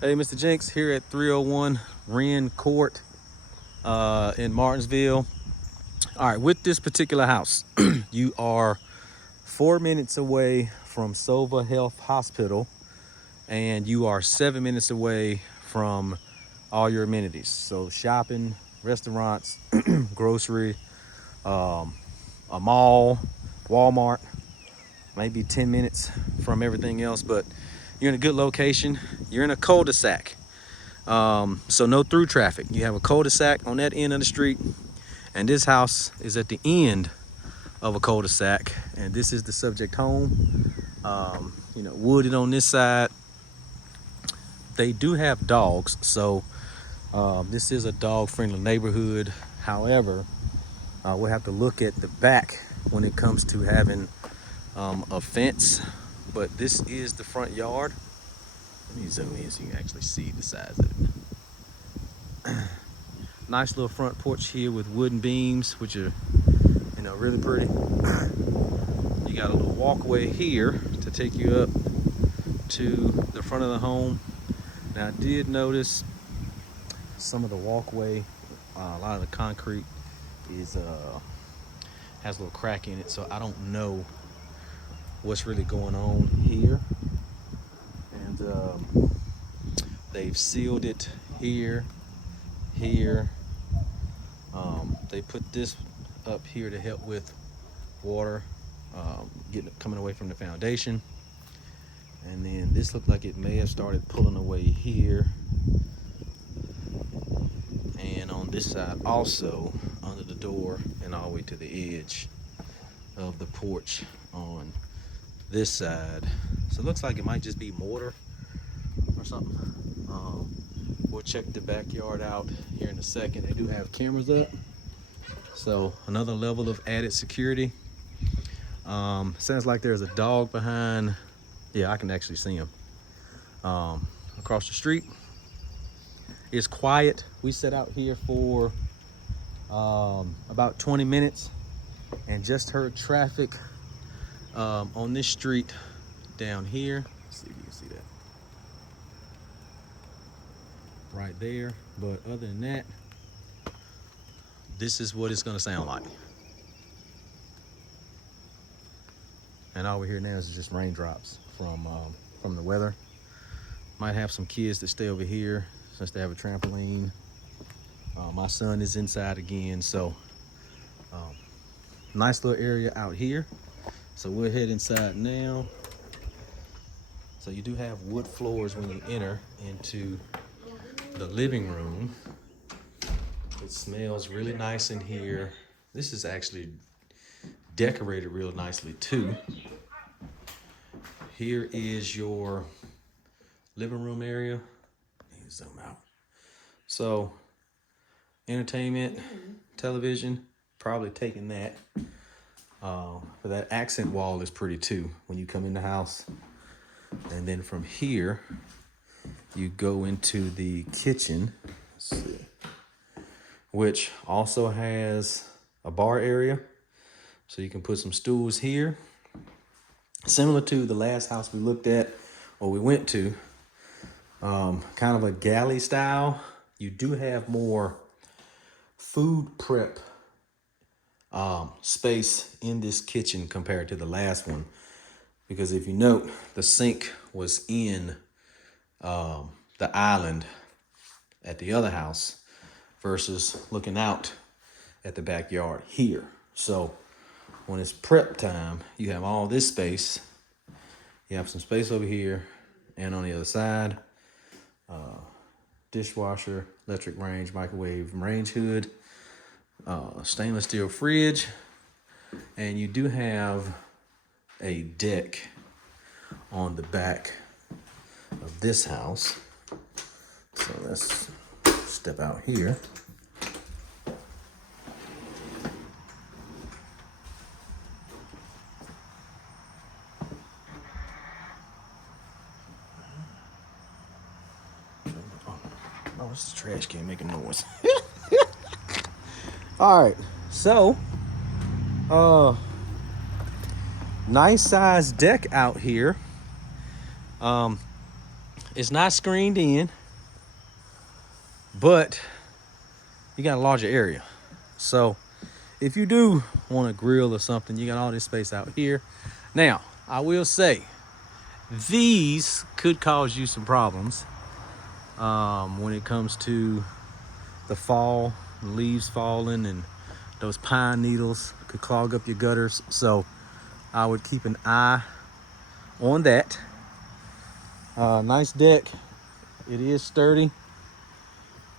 Hey, Mr. Jenks here at 301 Wren Court in Martinsville. All right, with this particular house, you are 4 minutes away from Sova Health Hospital, and you are 7 minutes away from all your amenities. So shopping, restaurants, grocery, a mall, Walmart, maybe 10 minutes from everything else, but you're in a good location. You're in a cul-de-sac. So no through traffic. You have a cul-de-sac on that end of the street, and this house is at the end of a cul-de-sac, and this is the subject home. Wooded on this side. They do have dogs, so this is a dog-friendly neighborhood. However, we'll have to look at the back when it comes to having a fence, but this is the front yard. Let me zoom in so you can actually see the size of it. Nice little front porch here with wooden beams, which are, really pretty. You got a little walkway here to take you up to the front of the home. Now, I did notice some of the walkway, a lot of the concrete is has a little crack in it, so I don't know what's really going on here. And they've sealed it here. They put this up here to help with water coming away from the foundation. And then this looked like it may have started pulling away here. And on this side also, under the door and all the way to the edge of the porch on this side. So it looks like it might just be mortar or something. We'll check the backyard out here in a second. They do have cameras up, so another level of added security. Sounds like there's a dog behind. Yeah, I can actually see him across the street. It's quiet. We set out here for about 20 minutes and just heard traffic on this street down here. Let's see if you can see that right there. But other than that, this is what it's gonna sound like. And all we hear now is just raindrops from the weather. Might have some kids that stay over here since they have a trampoline. My son is inside again, so nice little area out here. So we'll head inside now. So you do have wood floors when you enter into the living room. It smells really nice in here. This is actually decorated real nicely too. Here is your living room area. Let me zoom out. So entertainment, television, probably taking that. But that accent wall is pretty too when you come in the house. And then from here, you go into the kitchen, which also has a bar area. So you can put some stools here. Similar to the last house we looked at, or we went to, kind of a galley style. You do have more food prep space in this kitchen compared to the last one. Because if you note, the sink was in the island at the other house versus looking out at the backyard here. So when it's prep time, you have all this space. You have some space over here and on the other side. Dishwasher, electric range, microwave, range hood, stainless steel fridge. And you do have a deck on the back of this house. So let's step out here. Oh, this trash can making noise. All right, so nice size deck out here. It's not screened in, but you got a larger area. So if you do want to grill or something, you got all this space out here. Now, I will say, these could cause you some problems when it comes to the fall, leaves falling, and those pine needles could clog up your gutters. So I would keep an eye on that. Nice deck. It is sturdy.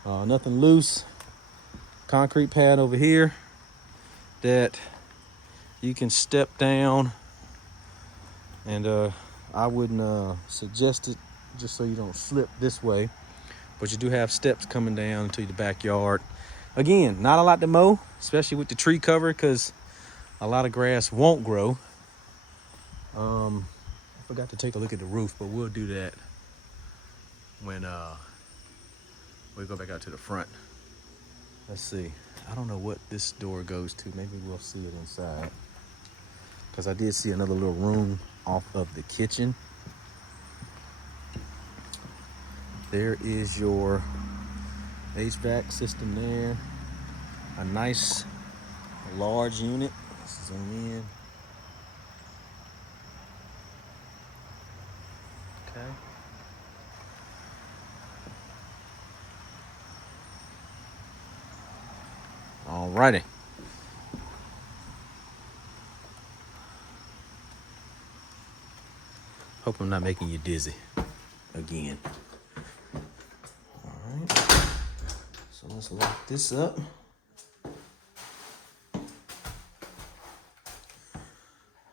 Nothing loose. Concrete pad over here that you can step down, and I wouldn't suggest it just so you don't slip this way, but you do have steps coming down into the backyard. Again, not a lot to mow, especially with the tree cover, because a lot of grass won't grow. I forgot to take a look at the roof, but we'll do that when we go back out to the front. Let's see. I don't know what this door goes to. Maybe we'll see it inside, because I did see another little room off of the kitchen. There is your HVAC system there. A nice large unit. Let's zoom in. Okay. Alrighty. Hope I'm not making you dizzy again. Alright. So let's lock this up.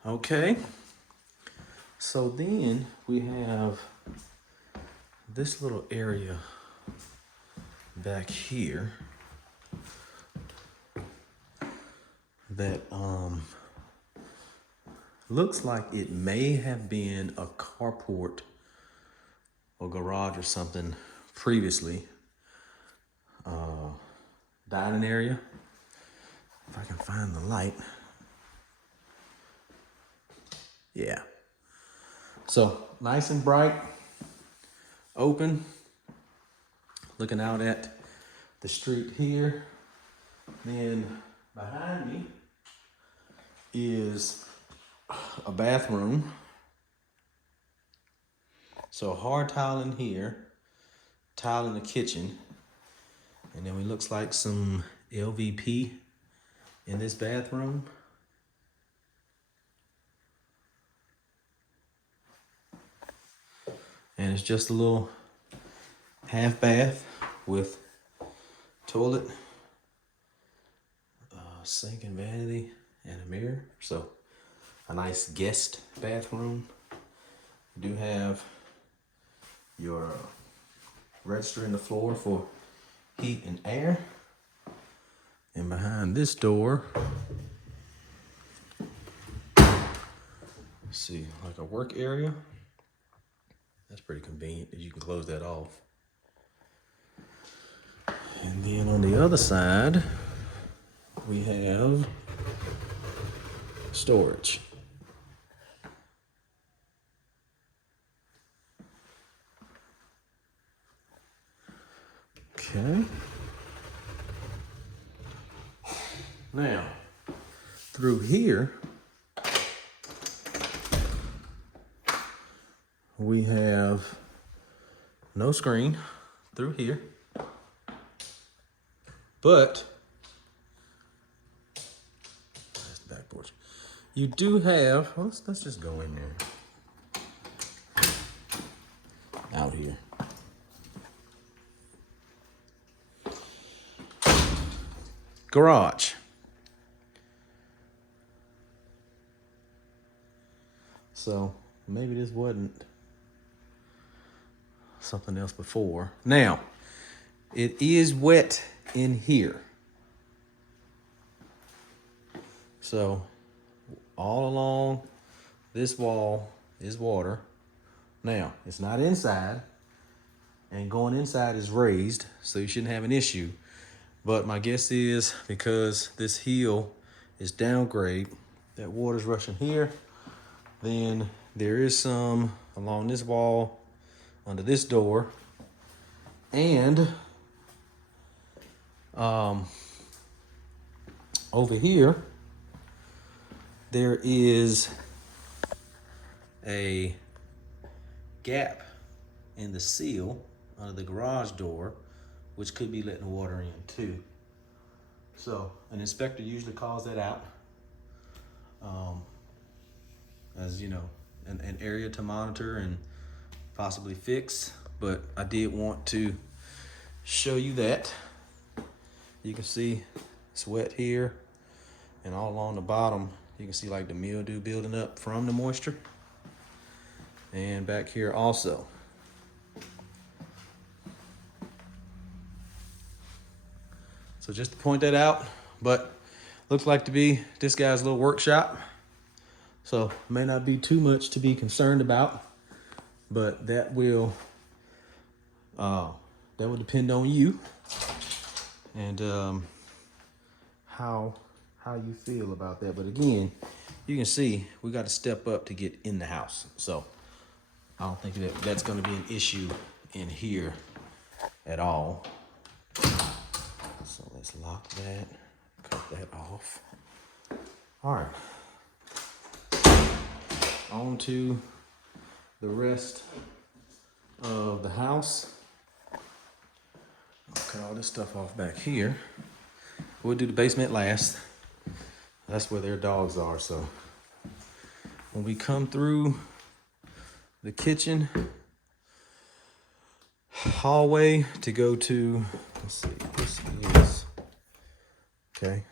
Okay. So then we have this little area back here that looks like it may have been a carport or garage or something previously. Dining area. If I can find the light. Yeah. So nice and bright, open, looking out at the street here. Then behind me is a bathroom. So hard tile in here, tile in the kitchen, and then it looks like some LVP in this bathroom. And it's just a little half bath with toilet, sink and vanity, and a mirror. So a nice guest bathroom. You do have your register in the floor for heat and air. And behind this door, let's see, like a work area. That's pretty convenient that you can close that off. And then on the other side, we have storage. Okay. Now, through here, we have no screen through here, but that's the back porch. You do have, well, let's just go in there. Out here. Garage. So maybe this wasn't something else before. Now, it is wet in here. So all along this wall is water. Now, it's not inside, and going inside is raised, so you shouldn't have an issue. But my guess is because this hill is downgrade, that water's rushing here. Then there is some along this wall under this door. And over here, there is a gap in the seal under the garage door, which could be letting water in too. So an inspector usually calls that out as, you know, an area to monitor and possibly fix. But I did want to show you that. You can see it's wet here, and all along the bottom you can see like the mildew building up from the moisture, and back here also. So just to point that out. But looks like to be this guy's little workshop, so may not be too much to be concerned about, but that will depend on you and how you feel about that. But again, you can see we got to step up to get in the house, so I don't think that's going to be an issue in here at all. So let's lock that, cut that off. All right, on to the rest of the house. I'll cut all this stuff off back here. We'll do the basement last. That's where their dogs are. So when we come through the kitchen hallway to go to, let's see, this is, okay,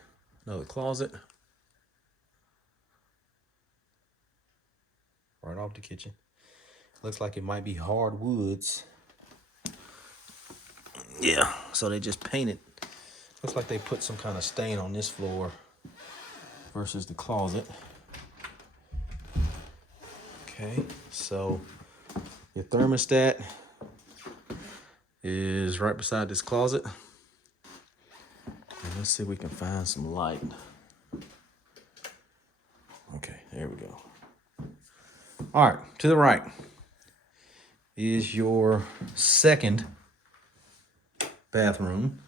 another closet right off the kitchen. Looks like it might be hardwoods. Yeah, so they just painted. Looks like they put some kind of stain on this floor versus the closet. Okay, so your thermostat is right beside this closet. And let's see if we can find some light. Okay, there we go. All right, to the right is your second bathroom.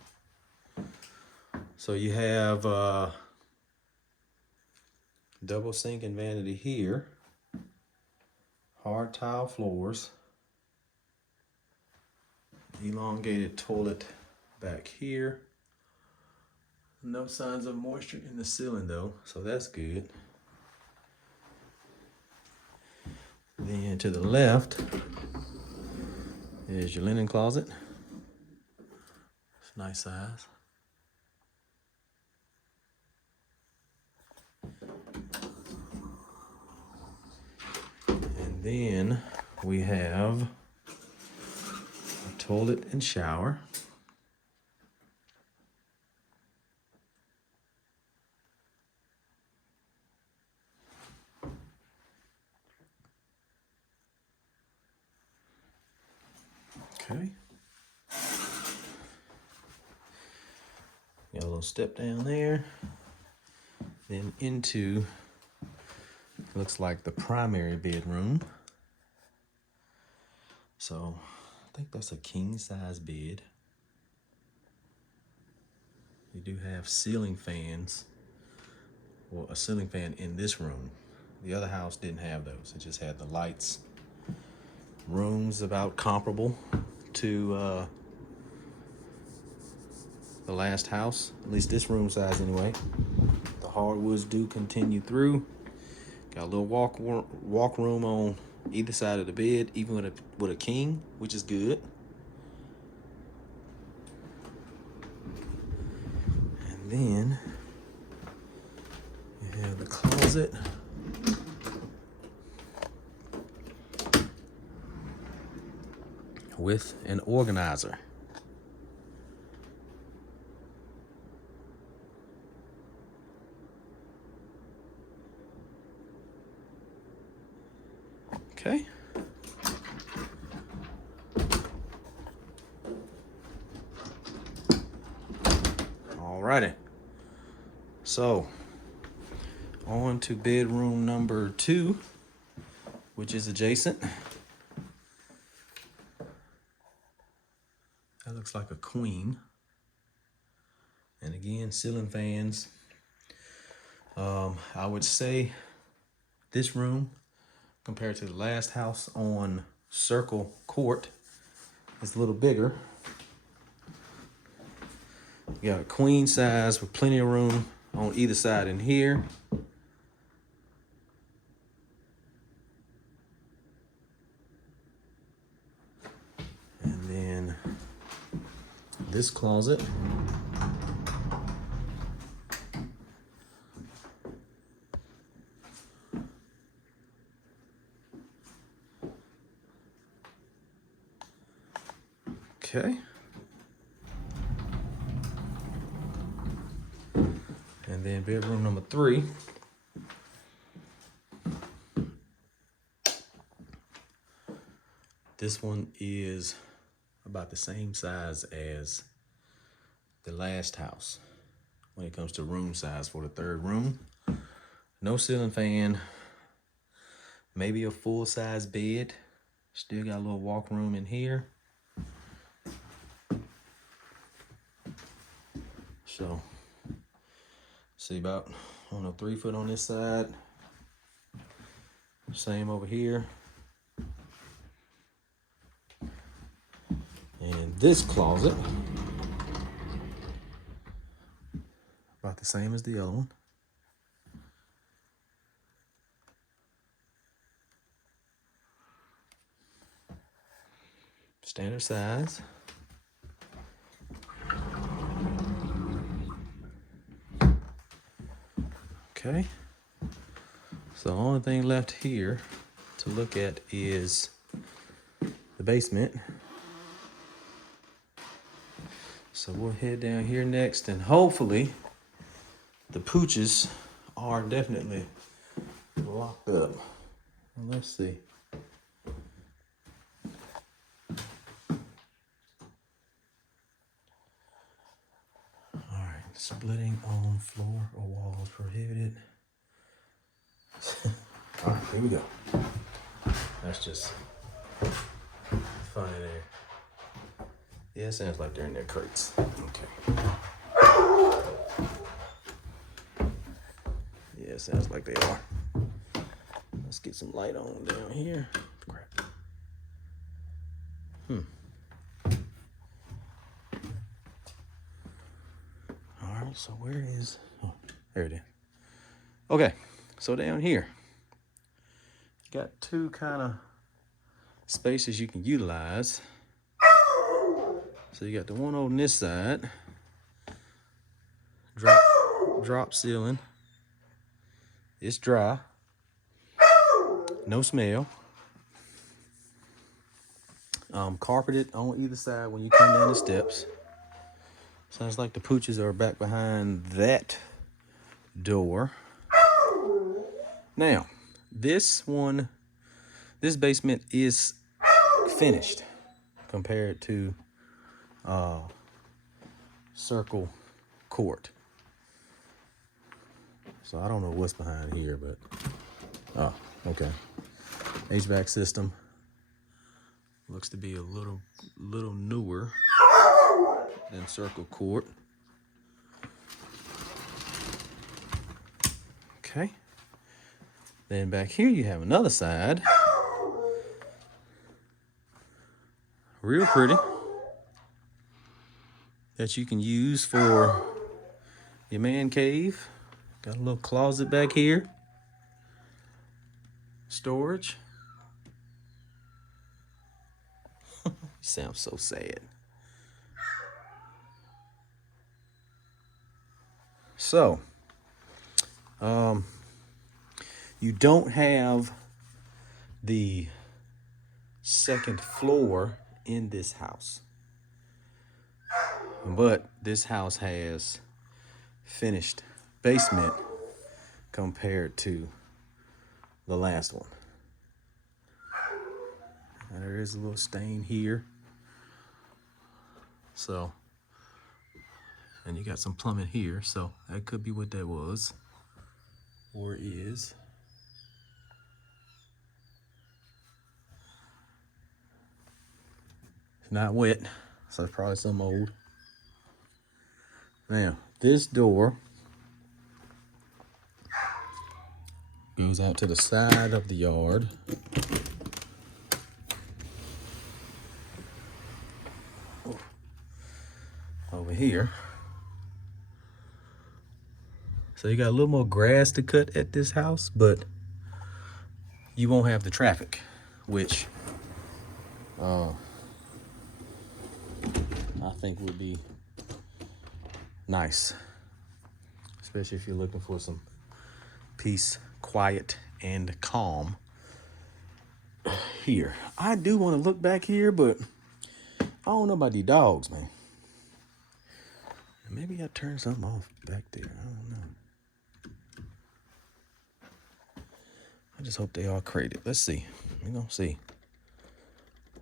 So you have double sink and vanity here, hard tile floors, elongated toilet back here. No signs of moisture in the ceiling though, so that's good. Then to the left is your linen closet. It's a nice size. And then we have a toilet and shower. Okay. Got a little step down there. Then into, looks like the primary bedroom. So I think that's a king size bed. You do have ceiling fans, or a ceiling fan in this room. The other house didn't have those. It just had the lights. Room's about comparable to the last house, at least this room size anyway. The hardwoods do continue through. Got a little walk room on either side of the bed, even with a king, which is good. And then you have the closet. With an organizer. Okay. Alrighty. So, on to bedroom number 2, which is adjacent. That looks like a queen. And again, ceiling fans. I would say this room, compared to the last house on Circle Court, is a little bigger. You got a queen size with plenty of room on either side in here. And then this closet. Okay. And then bedroom number 3. This one is about the same size as the last house when it comes to room size for the third room. No ceiling fan, maybe a full-size bed. Still got a little walk room in here. So, see about, I don't know, 3 foot on this side. Same over here. And this closet, about the same as the other one. Standard size. Okay. So the only thing left here to look at is the basement. So we'll head down here next, and hopefully the pooches are definitely locked up. Well, let's see. All right, splitting on floor or walls prohibited. All right, here we go. That's just funny there. Yeah, it sounds like they're in their crates. Okay. Yeah, it sounds like they are. Let's get some light on down here. Crap. All right, so where is... Oh, there it is. Okay, so down here, got 2 kind of spaces you can utilize. So you got the one on this side, drop ceiling. It's dry, no smell. Carpeted on either side when you come down the steps. Sounds like the pooches are back behind that door. Now, this basement is finished compared to Circle Court. So I don't know what's behind here, but oh, okay. HVAC system looks to be a little newer than Circle Court. Okay. Then back here you have another side. Real pretty. That you can use for your man cave. Got a little closet back here. Storage. You sound so sad. So, you don't have the second floor in this house, but this house has finished basement compared to the last one. Now, there is a little stain here. So, and you got some plumbing here, so that could be what that was or is. It's not wet. So it's probably some old. Now, this door goes out to the side of the yard. Over here. So you got a little more grass to cut at this house, but you won't have the traffic, which I think would be nice, especially if you're looking for some peace, quiet, and calm here. I do want to look back here, but I don't know about these dogs, man. Maybe I turned something off back there. I don't know. I just hope they all crated. Let's see. We're gonna see.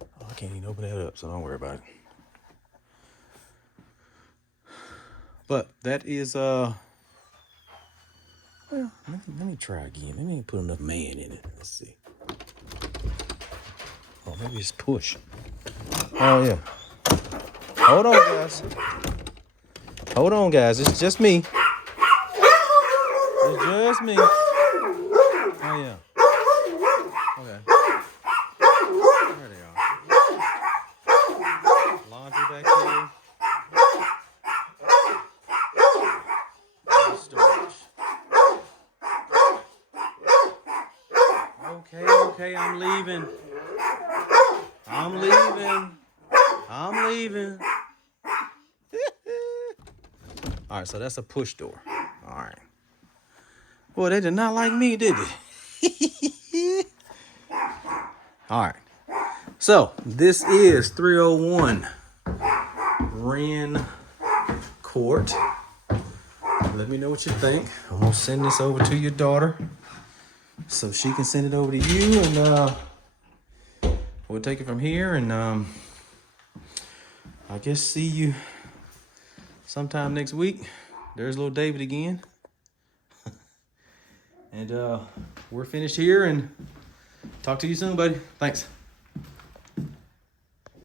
Oh, I can't even open that up, so don't worry about it. But that is well, let me try again. Let me put enough man in it. Let's see. Oh, maybe it's push. Oh yeah. Hold on, guys. Hold on, guys. It's just me. It's just me. Oh yeah. Okay. There they are. Laundry back here. Storage. Okay, I'm leaving. I'm leaving. I'm leaving. All right, so that's a push door. All right. Well, they did not like me, did they? All right. So this is 301 Wren Court. Let me know what you think. I'm gonna send this over to your daughter so she can send it over to you, and we'll take it from here. And I guess see you sometime next week. There's little David again. And we're finished here, and talk to you soon, buddy. Thanks.